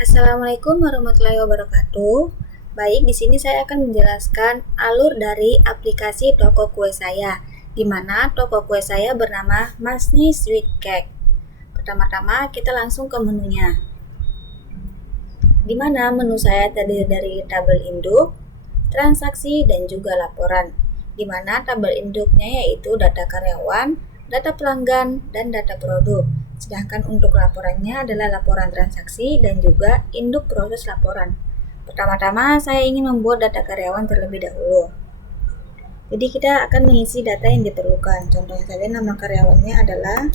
Assalamualaikum warahmatullahi wabarakatuh. Baik, di sini saya akan menjelaskan alur dari aplikasi toko kue saya, di mana toko kue saya bernama Masni Sweet Cake. Pertama-tama kita langsung ke menunya, di mana menu saya terdiri dari tabel induk, transaksi, dan juga laporan. Di mana tabel induknya yaitu data karyawan, data pelanggan, dan data produk. Sedangkan untuk laporannya adalah laporan transaksi dan juga induk proses laporan. Pertama-tama saya ingin membuat data karyawan terlebih dahulu. Jadi kita akan mengisi data yang diperlukan. Contohnya saja nama karyawannya adalah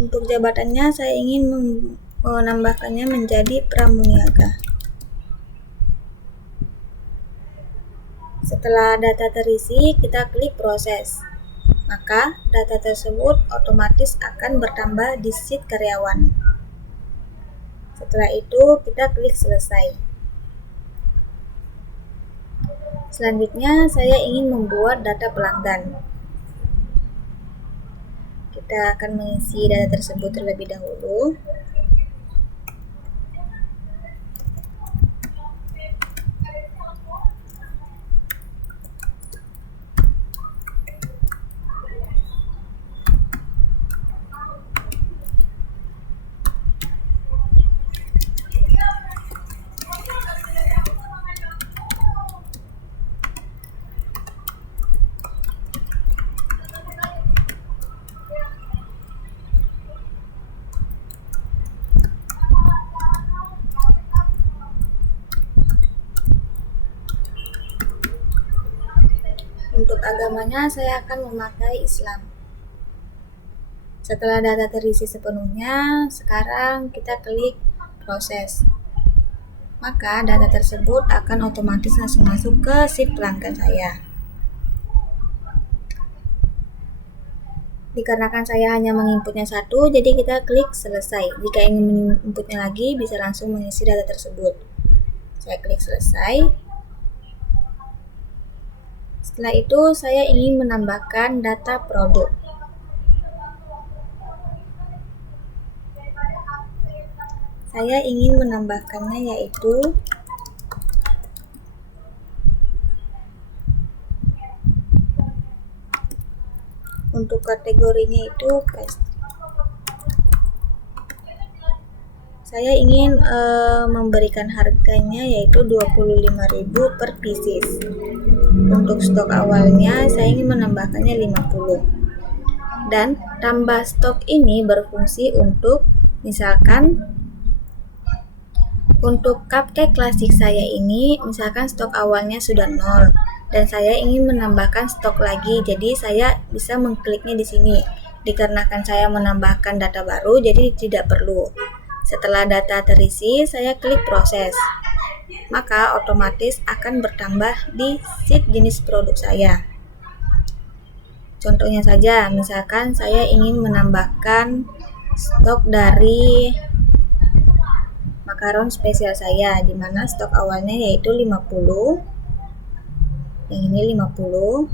untuk jabatannya saya ingin menambahkannya menjadi pramuniaga. Setelah data terisi, kita klik proses. Maka data tersebut otomatis akan bertambah di sheet karyawan. Setelah itu kita klik selesai. Selanjutnya saya ingin membuat data pelanggan. Kita akan mengisi data tersebut terlebih dahulu. Untuk agamanya saya akan memakai Islam. Setelah data terisi sepenuhnya, sekarang kita klik proses. Maka data tersebut akan otomatis langsung masuk ke sheet pelanggan saya. Dikarenakan saya hanya menginputnya satu, jadi kita klik selesai. Jika ingin menginputnya lagi, bisa langsung mengisi data tersebut. Saya klik selesai. Setelah itu saya ingin menambahkan data produk. Saya ingin menambahkannya yaitu untuk kategorinya itu pastry. Saya ingin memberikan harganya yaitu 25.000 per pieces. Untuk stok awalnya saya ingin menambahkannya 50. Dan tambah stok ini berfungsi untuk misalkan untuk cupcake klasik saya ini misalkan stok awalnya sudah 0 dan saya ingin menambahkan stok lagi, jadi saya bisa mengkliknya di sini. Dikarenakan saya menambahkan data baru jadi tidak perlu. Setelah data terisi, saya klik proses. Maka otomatis akan bertambah di sheet jenis produk saya. Contohnya saja, misalkan saya ingin menambahkan stok dari makaron spesial saya, di mana stok awalnya yaitu 50. Yang ini 50.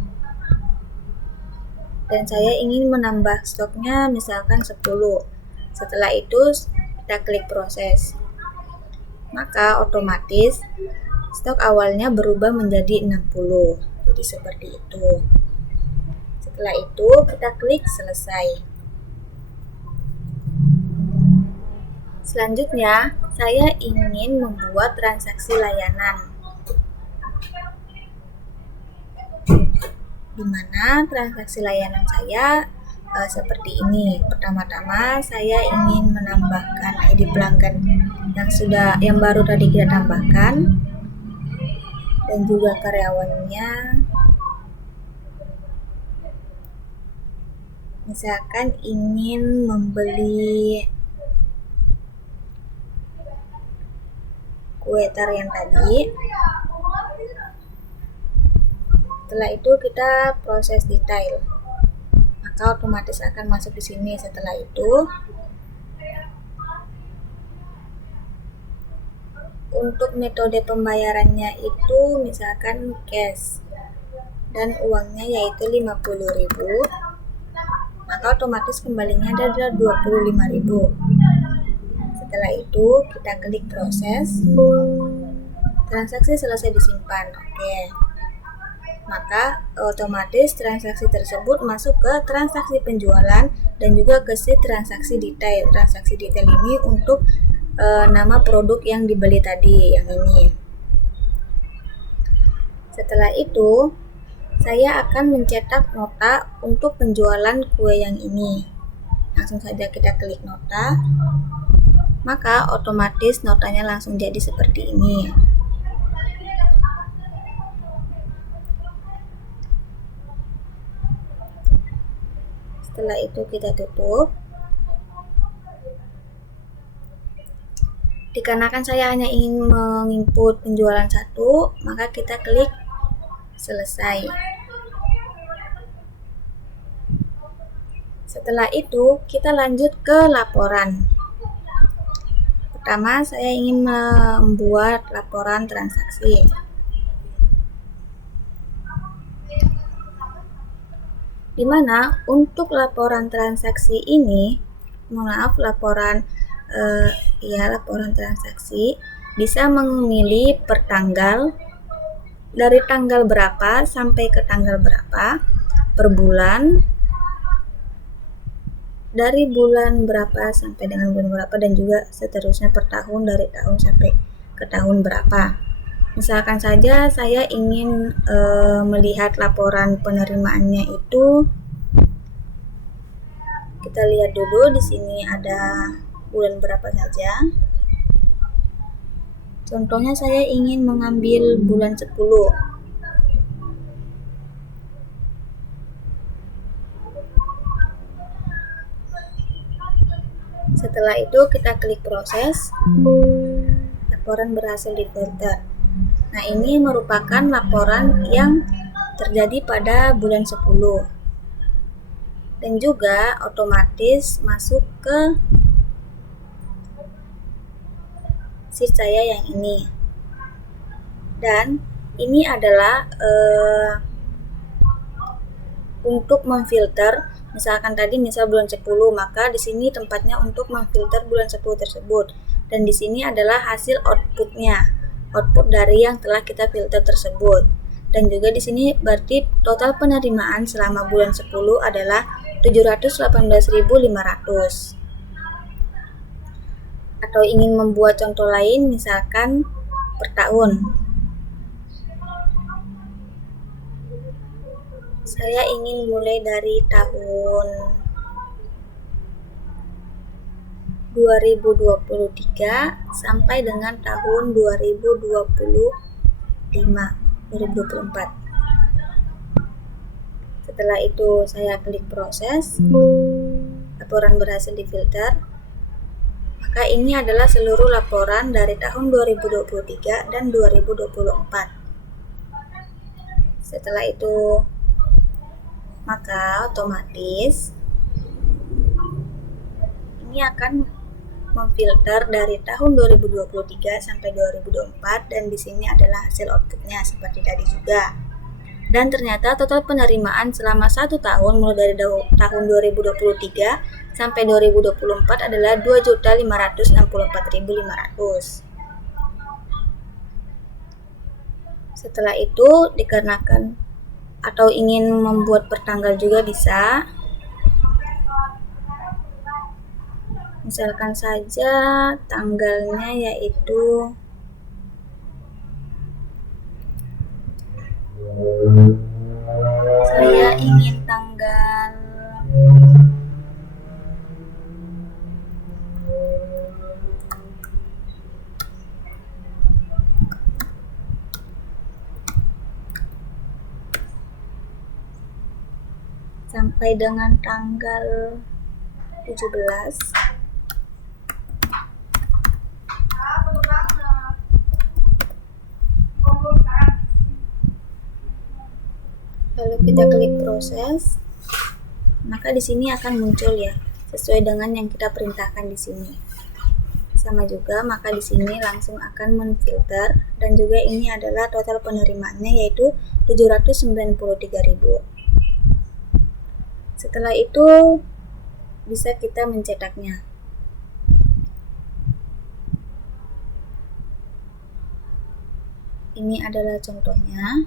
Dan saya ingin menambah stoknya misalkan 10. Setelah itu kita klik proses. Maka otomatis stok awalnya berubah menjadi 60. Jadi seperti itu. Setelah itu kita klik selesai. Selanjutnya, saya ingin membuat transaksi layanan. Di mana transaksi layanan saya seperti ini. Pertama-tama saya ingin menambahkan ID pelanggan yang baru tadi kita tambahkan, dan juga karyawannya, Misalkan ingin membeli kue tar yang tadi, setelah itu kita proses detail, maka otomatis akan masuk di sini. Setelah itu untuk metode pembayarannya itu misalkan cash dan uangnya yaitu 50.000, maka otomatis kembalinya adalah 25.000. Setelah itu kita klik proses, transaksi selesai disimpan. Oke, maka otomatis transaksi tersebut masuk ke transaksi penjualan dan juga ke si transaksi detail. Transaksi detail ini untuk nama produk yang dibeli tadi, yang ini. Setelah itu saya akan mencetak nota untuk penjualan kue yang ini. Langsung saja kita klik nota, maka otomatis notanya langsung jadi seperti ini. Setelah itu kita tutup. Dikarenakan saya hanya ingin menginput penjualan satu, maka kita klik selesai. Setelah itu kita lanjut ke laporan. Pertama, saya ingin membuat laporan transaksi. Dimana untuk laporan transaksi ini, laporan transaksi bisa memilih per tanggal, dari tanggal berapa sampai ke tanggal berapa, per bulan, dari bulan berapa sampai dengan bulan berapa, dan juga seterusnya per tahun, dari tahun sampai ke tahun berapa. Misalkan saja saya ingin melihat laporan penerimaannya itu, kita lihat dulu di sini ada bulan berapa saja. Contohnya saya ingin mengambil bulan 10. Setelah itu kita klik proses, laporan berhasil difilter. Nah, ini merupakan laporan yang terjadi pada bulan 10 dan juga otomatis masuk ke sheet saya yang ini. Dan ini adalah untuk memfilter. Misalkan tadi bulan 10, maka di sini tempatnya untuk memfilter bulan 10 tersebut. Dan di sini adalah hasil outputnya, output dari yang telah kita filter tersebut. Dan juga di sini berarti total penerimaan selama bulan 10 adalah 718.500. Atau ingin membuat contoh lain, misalkan per tahun. Saya ingin mulai dari tahun 2023 sampai dengan tahun 2024. Setelah itu saya klik proses, laporan berhasil difilter. Maka ini adalah seluruh laporan dari tahun 2023 dan 2024. Setelah itu, maka otomatis ini akan memfilter dari tahun 2023 sampai 2024, dan di sini adalah hasil outputnya seperti tadi juga. Dan ternyata total penerimaan selama 1 tahun mulai dari tahun 2023 sampai 2024 adalah 2.564.500. Setelah itu, dikarenakan atau ingin membuat per tanggal juga bisa. Misalkan saja tanggalnya yaitu saya ingin tanggal 1 sampai dengan tanggal 17. Lalu kita klik proses, maka di sini akan muncul ya sesuai dengan yang kita perintahkan di sini. Sama juga, maka di sini langsung akan menfilter, dan juga ini adalah total penerimaannya yaitu 793.000. Setelah itu bisa kita mencetaknya. Ini adalah contohnya.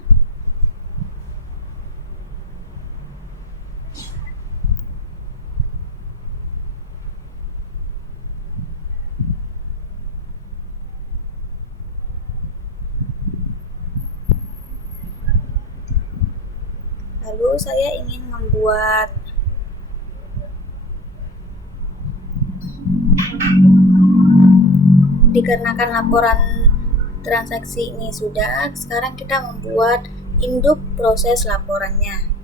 Lalu saya ingin membuat dikarenakan laporan transaksi ini sudah, sekarang kita membuat induk proses laporannya.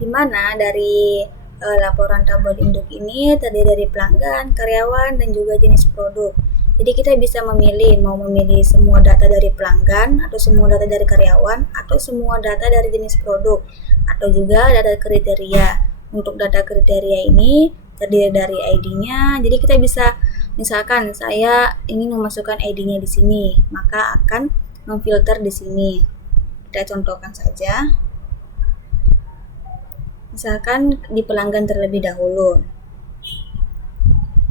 Dimana dari laporan tabel induk ini terdiri dari pelanggan, karyawan, dan juga jenis produk. Jadi kita bisa memilih, mau memilih semua data dari pelanggan, atau semua data dari karyawan, atau semua data dari jenis produk, atau juga data kriteria. Untuk data kriteria ini terdiri dari ID-nya, jadi kita bisa, misalkan saya ingin memasukkan ID-nya di sini, maka akan memfilter di sini. Kita contohkan saja. Misalkan di pelanggan terlebih dahulu.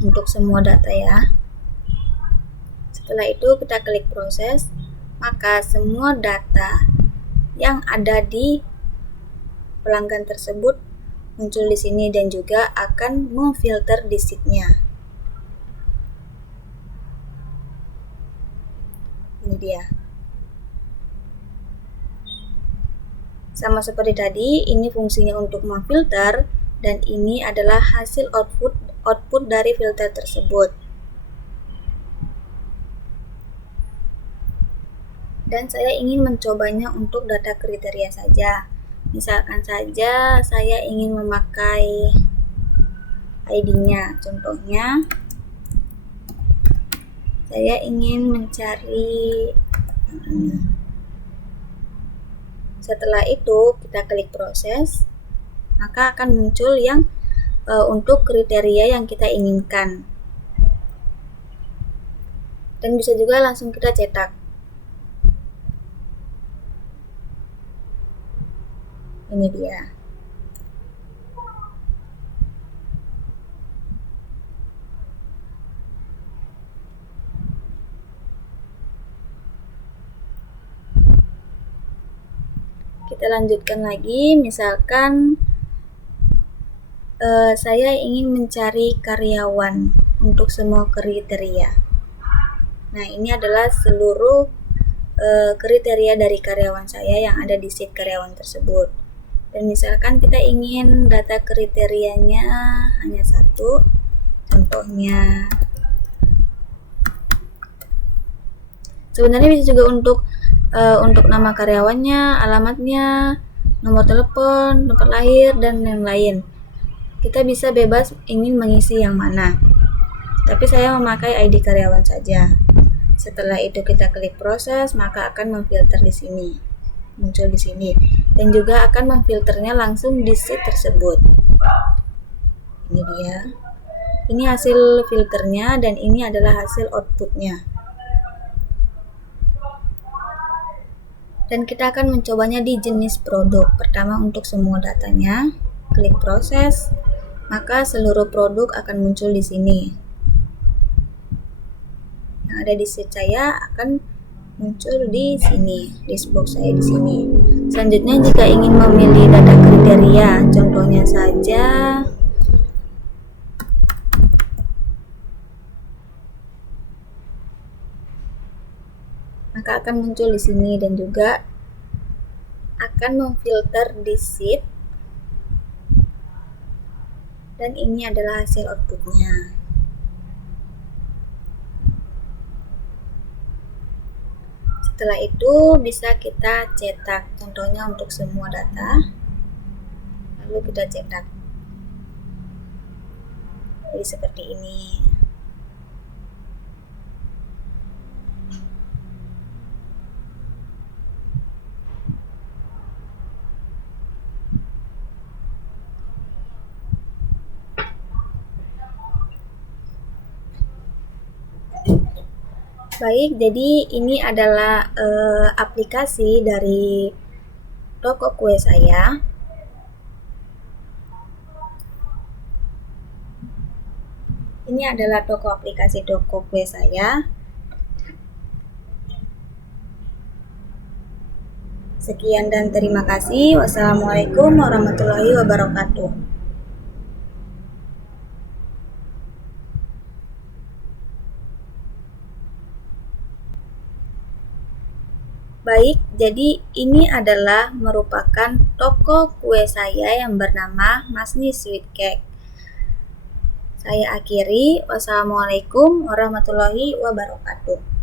Untuk semua data ya. Setelah itu kita klik proses, maka semua data yang ada di pelanggan tersebut muncul di sini dan juga akan memfilter di sheet-nya. Ini dia. Sama seperti tadi, ini fungsinya untuk memfilter, dan ini adalah hasil output dari filter tersebut. Dan saya ingin mencobanya untuk data kriteria saja. Misalkan saja saya ingin memakai ID-nya. Contohnya, saya ingin mencari yang ini. Setelah itu kita klik proses, maka akan muncul yang untuk kriteria yang kita inginkan. Dan bisa juga langsung kita cetak. Ini dia. Kita lanjutkan lagi, misalkan saya ingin mencari karyawan untuk semua kriteria. Nah, ini adalah seluruh kriteria dari karyawan saya yang ada di sheet karyawan tersebut. Dan misalkan kita ingin data kriterianya hanya satu, contohnya. Sebenarnya bisa juga untuk nama karyawannya, alamatnya, nomor telepon, tempat lahir, dan yang lain. Kita bisa bebas ingin mengisi yang mana. Tapi saya memakai ID karyawan saja. Setelah itu kita klik proses, maka akan memfilter di sini. Muncul di sini. Dan juga akan memfilternya langsung di sheet tersebut. Ini dia. Ini hasil filternya dan ini adalah hasil outputnya. Dan kita akan mencobanya di jenis produk. Pertama untuk semua datanya, klik proses, maka seluruh produk akan muncul di sini. Yang ada di sheet saya akan muncul di sini, list box saya di sini. Selanjutnya jika ingin memilih data kriteria, contohnya saja maka akan muncul di sini dan juga akan memfilter di sheet. Dan ini adalah hasil outputnya. Setelah itu bisa kita cetak, contohnya untuk semua data, lalu kita cetak. Jadi seperti ini. Baik, jadi ini adalah aplikasi dari toko kue saya. Ini adalah aplikasi toko kue saya. Sekian dan terima kasih. Wassalamualaikum warahmatullahi wabarakatuh. Baik, jadi ini adalah merupakan toko kue saya yang bernama Masni Sweet Cake. Saya akhiri. Wassalamualaikum warahmatullahi wabarakatuh.